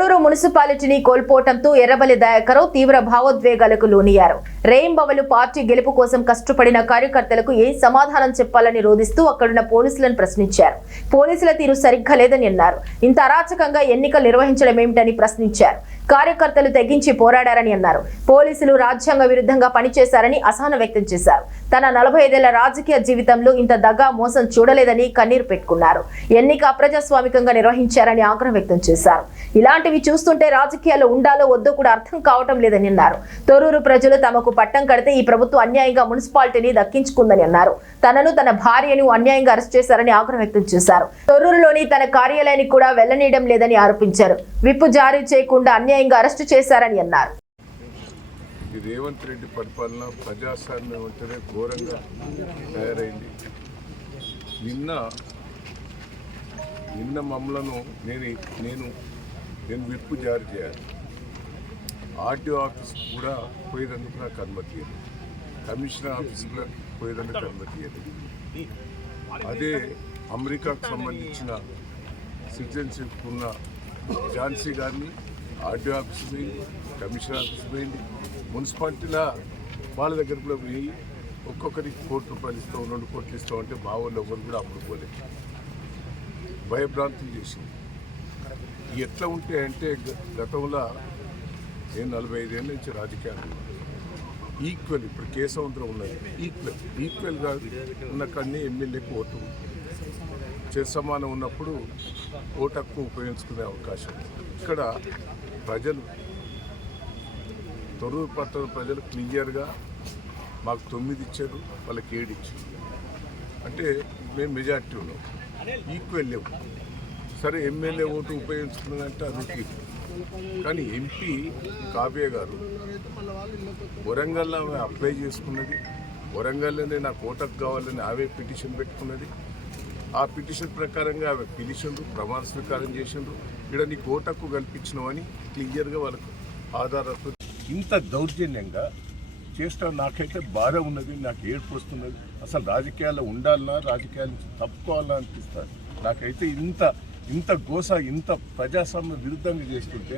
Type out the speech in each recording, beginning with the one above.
తొర్రూరు మున్సిపాలిటీని కోల్పోవడంతో ఎర్రబెల్లి దయాకర్ తీవ్ర భావోద్వేగాలకు లోనయ్యారు. రేయింబవలు పార్టీ గెలుపు కోసం కష్టపడిన కార్యకర్తలకు ఏం సమాధానం చెప్పాలని రోధిస్తూ అక్కడున్న పోలీసులను ప్రశ్నించారు. పోలీసుల తీరు సరిగ్గా లేదని అన్నారు. ఇంత అరాచకంగా ఎన్నికలు నిర్వహించడం ఏమిటని ప్రశ్నించారు. కార్యకర్తలు తెగించి పోరాడారని అన్నారు. పోలీసులు రాజ్యాంగ విరుద్ధంగా పనిచేశారని అసహనం వ్యక్తం చేశారు. తన 45 ఏళ్ల రాజకీయ జీవితంలో ఇంత దగా మోసం చూడలేదని కన్నీరు పెట్టుకున్నారు. ఎన్నిక అప్రజాస్వామికంగా నిర్వహించారని ఆగ్రహం వ్యక్తం చేశారు. ఇలాంటివి చూస్తుంటే రాజకీయాల్లో ఉండాలో వద్దో కూడా అర్థం కావటం లేదని అన్నారు. తొర్రూరు ప్రజలు తమకు పట్టం కడితే ఈ ప్రభుత్వం అన్యాయంగా మున్సిపాలిటీని దక్కించుకుందని అన్నారు. తనను తన భార్యను అన్యాయంగా అరెస్ట్ చేశారని ఆగ్రహం వ్యక్తం చేశారు. తొర్రూరులోని తన కార్యాలయానికి కూడా వెళ్లనీయడం లేదని ఆరోపించారు. విప్పు జారీ చేయకుండా అన్యాయంగా అరెస్టు చేశారని అన్నారు. రేవంత్ రెడ్డి పరిపాలన ప్రజాస్వామ్యం అంటేనే ఘోరంగా తయారైంది. నిన్న మమ్మలను నేను విప్పు జారీ చేయాలి. ఆర్టీఓ ఆఫీస్ కూడా పోయేందుకు నాకు అనుమతి లేదు. కమిషనర్ ఆఫీస్ కూడా పోయేందుకు అనుమతి లేదు. అదే అమెరికాకు సంబంధించిన సిటిజన్షిప్ ఉన్న ఝాన్సీ గారిని ఆర్టీఓ ఆఫీస్ పోయింది, కమిషనర్ ఆఫీస్ పోయింది. మున్సిపాలిటీలో వాళ్ళ దగ్గర కూడా పోయి ఒక్కొక్కరికి ₹1 ఇస్తాం, 2 కోట్లు ఇస్తాం అంటే మా వాళ్ళు ఎవరు కూడా అప్పుడు పోలేదు. భయభ్రాంతులు చేసింది. ఎట్లా ఉంటాయంటే గతంలో నేను 45 ఏళ్ళ నుంచి రాజకీయాలు ఈక్వల్, ఇప్పుడు కేశవంతరం ఉన్నది ఈక్వల్గా ఉన్న కన్నీ ఎమ్మెల్యేకి ఓటు సమానం ఉన్నప్పుడు ఓటు హక్కు ఉపయోగించుకునే అవకాశం. ఇక్కడ ప్రజలు తొర్రూరు పట్టణ ప్రజలు క్లియర్గా మాకు 9 ఇచ్చారు, వాళ్ళకి 7 ఇచ్చారు. అంటే మేము మెజార్టీ ఉన్నాం, ఈక్వల్ లేవు. సరే ఎమ్మెల్యే ఓటు ఉపయోగించుకున్నదంటే అది తీరు. కానీ ఎంపీ కావ్య గారు వరంగల్లో ఆమె అప్లై చేసుకున్నది, వరంగల్లోనే నాకు ఓటకు కావాలని ఆమె పిటిషన్ పెట్టుకున్నది. ఆ పిటిషన్ ప్రకారంగా ఆమె పిలిచిండ్రు, ప్రమాణ స్వీకారం చేసిండ్రు. ఇక్కడ నీకు ఓటకు కల్పించినవని క్లియర్గా వాళ్ళకు ఆధారాలతో ఇంత దౌర్జన్యంగా చేస్తాం. నాకైతే బాధ ఉన్నది, నాకు ఏడుపు వస్తున్నది. అసలు రాజకీయాల్లో ఉండాలన్నా, రాజకీయాల నుంచి తప్పుకోవాలన్నా అనిపిస్తుంది. నాకైతే ఇంత గోస, ఇంత ప్రజాస్వామ్య విరుద్ధంగా చేస్తుంటే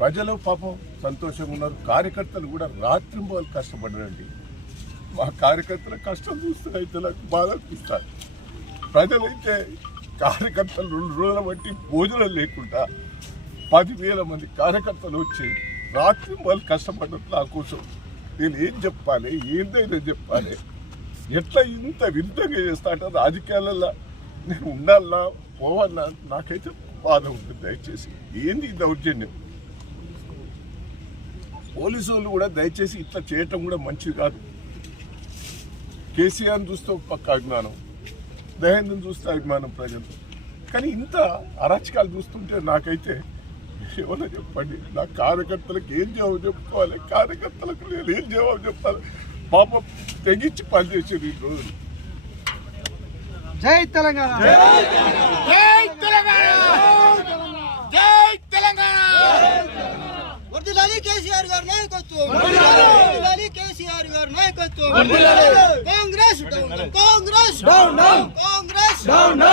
ప్రజలు పాపం సంతోషంగా ఉన్నారు. కార్యకర్తలు కూడా రాత్రింబోలు కష్టపడరండి. మా కార్యకర్తల కష్టం చూస్తే అయితే నాకు బాధ అనిపిస్తుంది. ప్రజలైతే కార్యకర్తలు 2 రోజుల బట్టి భోజనం లేకుండా 10,000 మంది కార్యకర్తలు వచ్చి రాత్రింబోలు కష్టపడ్డట్లు నా కోసం నేను ఏం చెప్పాలి, ఏందైనా చెప్పాలి. ఎట్లా ఇంత విరుద్ధంగా చేస్తా అంటే రాజకీయాలలో నేను ఉండాలన్నా పోవాలన్నా నాకైతే బాధ ఉంటుంది. దయచేసి ఏంది దౌర్జన్యం? పోలీసు వాళ్ళు కూడా దయచేసి ఇట్లా చేయటం కూడా మంచిది కాదు. కేసీఆర్ని చూస్తే ఒక పక్క అభిమానం, దయానందం చూస్తే అభిమానం ప్రజలు. కానీ ఇంత అరాచకాలు చూస్తుంటే నాకైతే ఏమన్నా చెప్పండి. నా కార్యకర్తలకు ఏం జవాబు చెప్పుకోవాలి, కార్యకర్తలకు నేను ఏం జవాబు చెప్పాలి? పాపం తెగించి పనిచేసారు ఈ రోజు. జై తెలంగాణ, జై తెలంగాణ, జై తెలంగాణ. వర్ధిల్లాలి కేసీఆర్ గారి నాయకత్వం, వర్ధిల్లాలి కేసీఆర్ గారి నాయకత్వం. Congress down, Congress down, Congress down.